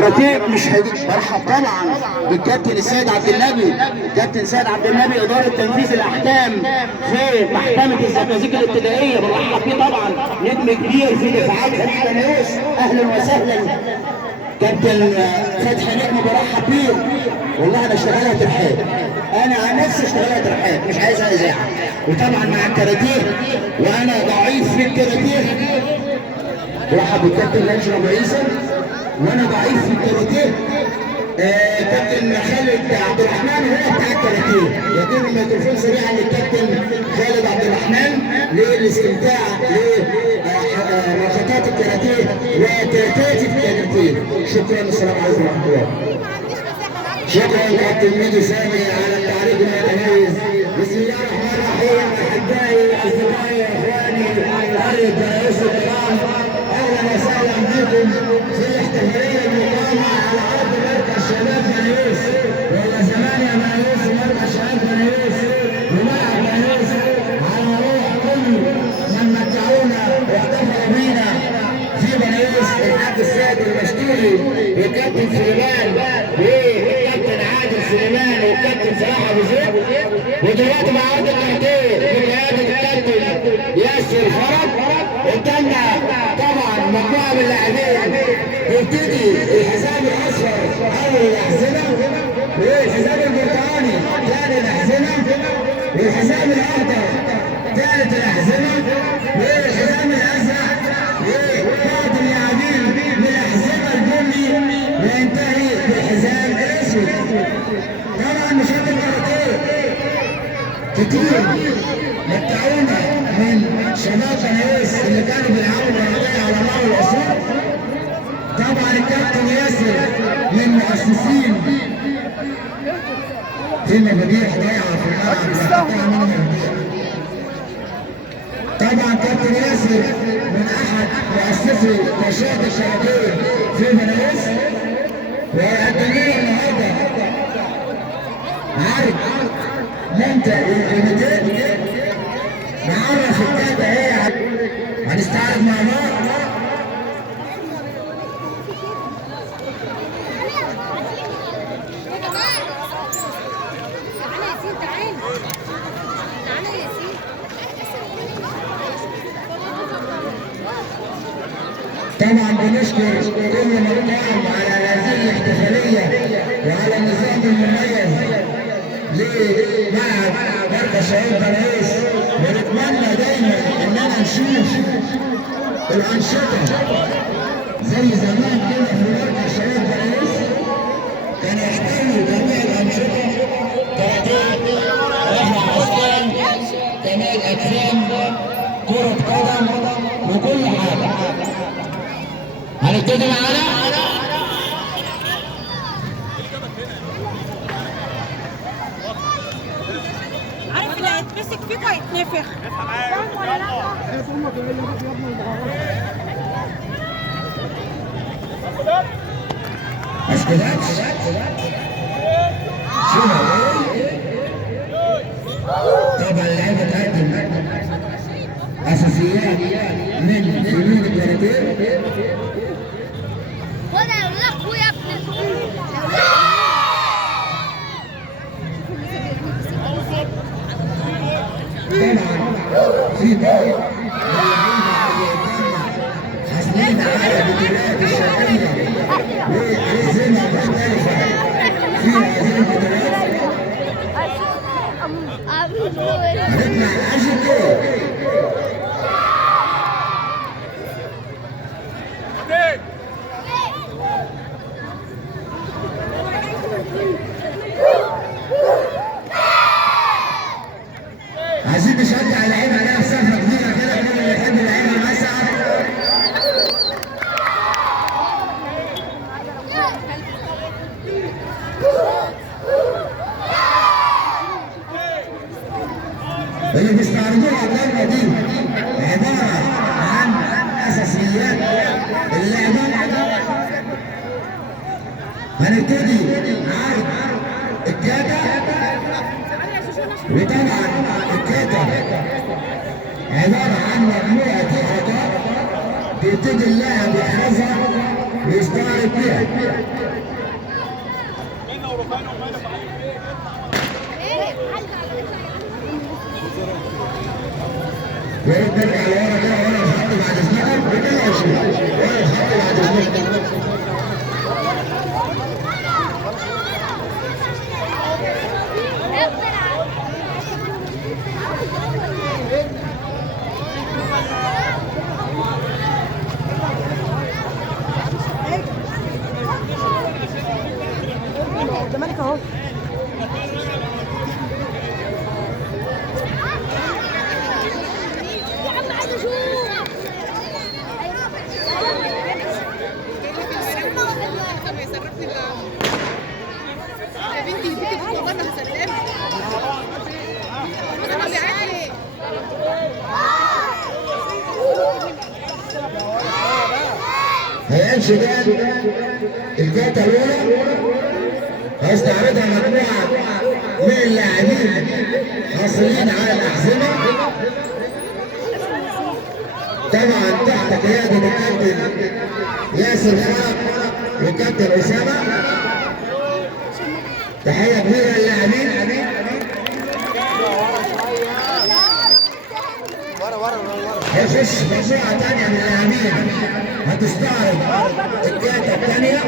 الكاراتيه مش برحب طبعا بالكابتن السيد عبد النبي، كابتن سيد عبد النبي اداره تنفيذ الاحكام في محكمه الزقازيق الابتدائيه، برحب بيه طبعا، نجم كبير في دفاعات فريق بنيوس، اهلا وسهلا. كابتن فتحي نجم برحب بيه، والله انا اشتغلها ترحاب، انا عن نفسي اشتغلها ترحاب مش عايزها اذاعه. وطبعا مع الكاراتيه وانا ضعيف في الكاراتيه، برحب بالكابتن نجم ابو عيسى وانا ضعيف في الكاراتيه. كابتن خالد عبد الرحمن هو بتاع الكاراتيه، يدير الميكروفون سريعا للكابتن خالد عبد الرحمن للاستمتاع بركات الكاراتيه وكاتات الكاراتيه. شكرا، السلام عليكم ورحمه الله. شكرا كابتن ميدو سامي على التعليق المتميز. بسم الله الرحمن الرحيم. احبائي اصدقائي اخواني قريه بنيوس الكرام، اهلا وسهلا بكم في الاحتفاليه المقامه على ارض مركز شباب بنيوس، ولا زمان يا بنيوس مركز شباب بنيوس وملعب بنيوس، على روح كل من متعونا واحتفلوا بينا في بنيوس، الحاج السيد المشتولي والكابتن سليمان والكابتن عادل سليمان والكابتن صلاح ابو زيد، ودلوقتي مع ارض الكاراتيه بقياده الكابتن ياسر فرج. قدامنا طبعا مجموعه من اللاعبين، يبتدي الحزام الاصفر اول الاحزمه، والحزام البرتقالي ثاني الاحزمه، والحزام الاخضر ثالث الاحزمه، والحزام الازرق وبعض اللاعبين من الاحزمه البني، وينتهي بالحزام الاسود. طبعا نشاط الكاراتيه كتير متعونا من شباب بنيوس اللي كانوا بيلعبوا كاراتيه على مر العصور. طبعا الكابتن ياسر من مؤسسين في مفاتيح ضايعه في الملعب. طبعا كابتن ياسر من احد مؤسسي نشاط الكاراتيه في بنيوس، وقدم لنا النهارده عرض ممتع للكلمتين. نعرف الكاتبه ايه، هنستعرض مع بعض. طبعا بنشكر كل من قام على هذه الاحتفاليه وعلى النظام المميز لملعب مركز شباب بنيوس، ونتمنى دايما اننا نشوف الانشطه زي زمان كده في مركز شباب بنيوس، كان يحتوي جميع الانشطه، كاراتيه، رفع اثقال، كمال اجسام، كره قدم، وكل حاجه. هنبتدي معانا عارف اللي هيتمسك فيكوا هيتنفخ. فاهم ولا لا؟ اسكتات طبعا اللعيبه تقدم اساسيات من فنون الكاراتيه. وانا اقول لك يا ابني في بعض حاصلين على بطولات الشرقيه وأنظمة مختلفه في هذه البطولات. هنطلع عشر كور. عايزين نشجع اللعيبه عليها سفره كبيره كده، كل اللي يحب اللعيبه المسعى. اللي بيستعرضوها الضربه دي عباره عن اساسيات اللعبه. هنبتدي عرض الكاتا، وطبعا الكاتا عباره عن مجموعه حركات بيبتدي اللاعب يحفظها يستعرض بيها. يا ريت نرجع لورا كده ورا الخط بعد اذنكم وكده يا شباب ورا الخط بعد اذنكم. الزمالك اهو. يا عم عايز اشوف. يا بنتي بنتي والله هسلمك. انا اللي عايز هيمشي ده الجاتا الاولى هيستعرضها مجموعه من اللاعبين حاصلين على الاحزمه طبعا تحت قياده الكابتن ياسر فرج والكابتن اسامه. تحيه كبيره للاعبين. هيخش مجموعه ثانيه من اللاعبين هتستعرض الجاتا الثانيه.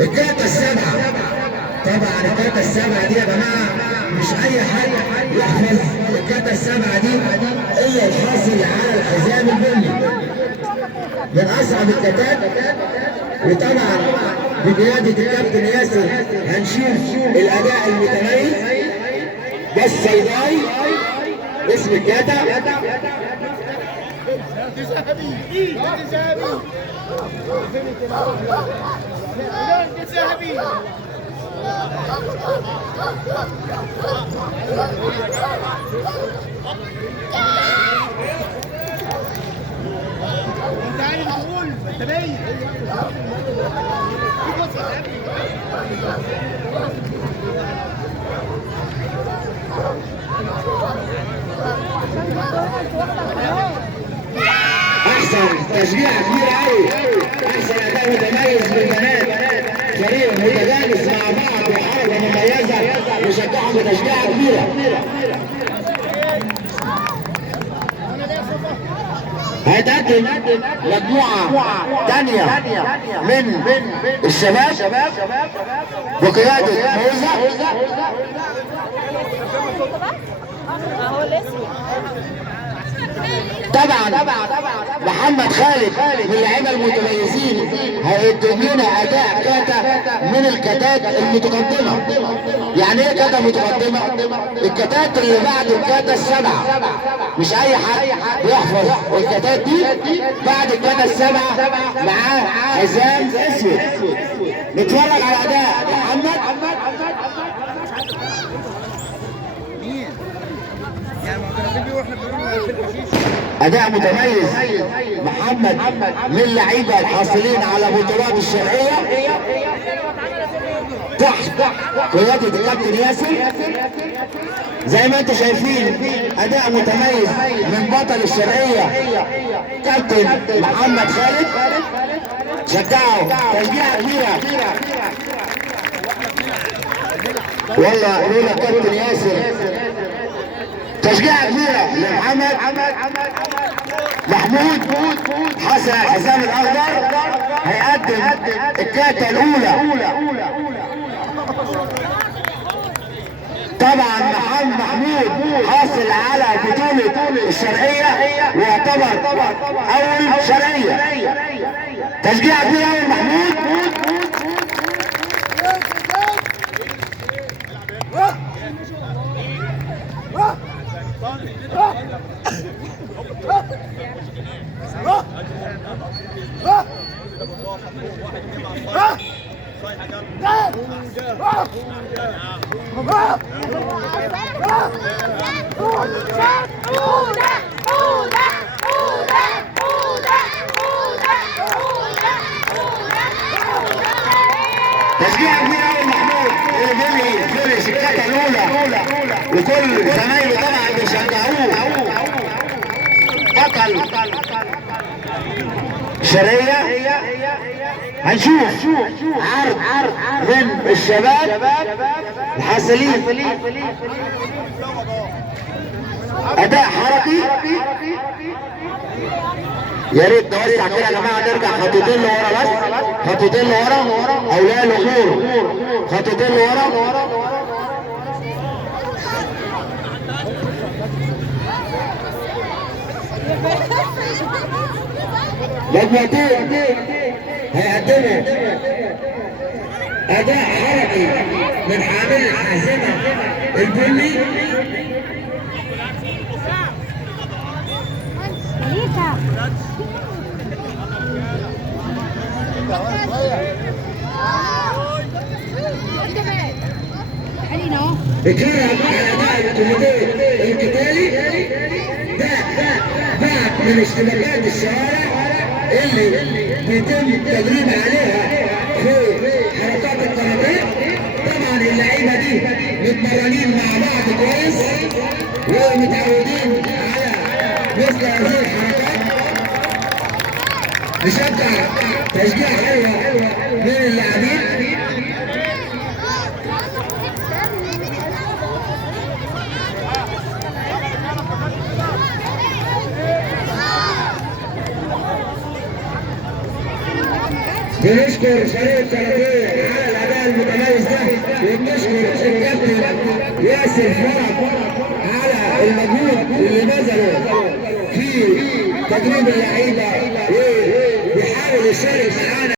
الجاتا السبعه طبعا الجاتا السبعه دي يا جماعه مش اي حد يحفظ الجاتا السبعه دي الا الحاصل على الحزام البني من اصعب الجاتات. وطبعا بقياده الكابتن ياسر هنشوف الاداء المتميز. ده الصيداي اسم الجاتا. انت عارف تقول انت باين. احسن تشجيع كبير قوي. احسن اداء متميز من بنات فريق متجانس مع بعض وحركه مميزه نشجعهم بتشجيعه كبيره. هيتقدم مجموعه ثانيه من الشباب بقياده موزه. طبعا محمد خالد من اللعيبه المتميزين هيقدم لنا اداء كاتا من الكاتات المتقدمه. يعني ايه كاتا متقدمه؟ الكاتات اللي بعد الكاتا السبعه. مش اي حد يحفظ الكاتات دي. بعد الكاتا السبعه معاه حزام اسود. نتفرج على اداء محمد. اداء متميز محمد من اللعيبه الحاصلين على بطولات الشرعيه تحت قياده الكابتن ياسر. زي ما انتم شايفين اداء متميز من بطل الشرعيه كابتن محمد خالد. شجعوا تشجيعه كبيره والله لولا كابتن ياسر. تشجيعه كبيره لمحمد محمود حسن الحزام الاخضر. هيقدم الكاتا الاولى. طبعا محمود حاصل على بطوله الشرقيه ويعتبر اول شرقيه. تشجيعه كبيره لمحمود. تشجيع كبير قوي محمود اللي بيلي فينش الكاتا الاولى وكل زمايله طبعا بيشجعوه. بطل شرقية هنشوف عرض من الشباب الحاسلين، اداء حركي. يا ريت نوسع كده يا جماعه، نرجع خطوتين لورا بس، خطوتين لورا اولياء الامور، خطوتين لورا. مجموعتين هيقدموا اداء حركي من حامل الحازمه البني. بكرم على اداء الكوميتيه القتالي ده بعد من اشتباكات الشوارع اللي بيتم التدريب عليها في حركات القنابل. طبعا اللعيبه دي متمرنين مع بعض كويس ومتعودين على مثل هذه الحركات. نشجع تشجيع حلوه من اللاعبين. بنشكر فريق الكاراتيه على الاداء المتميز ده، وبنشكر الكابتن ياسر فرج على المجهود اللي بذله في تدريب اللعيبه وبيحاول يشارك معانا.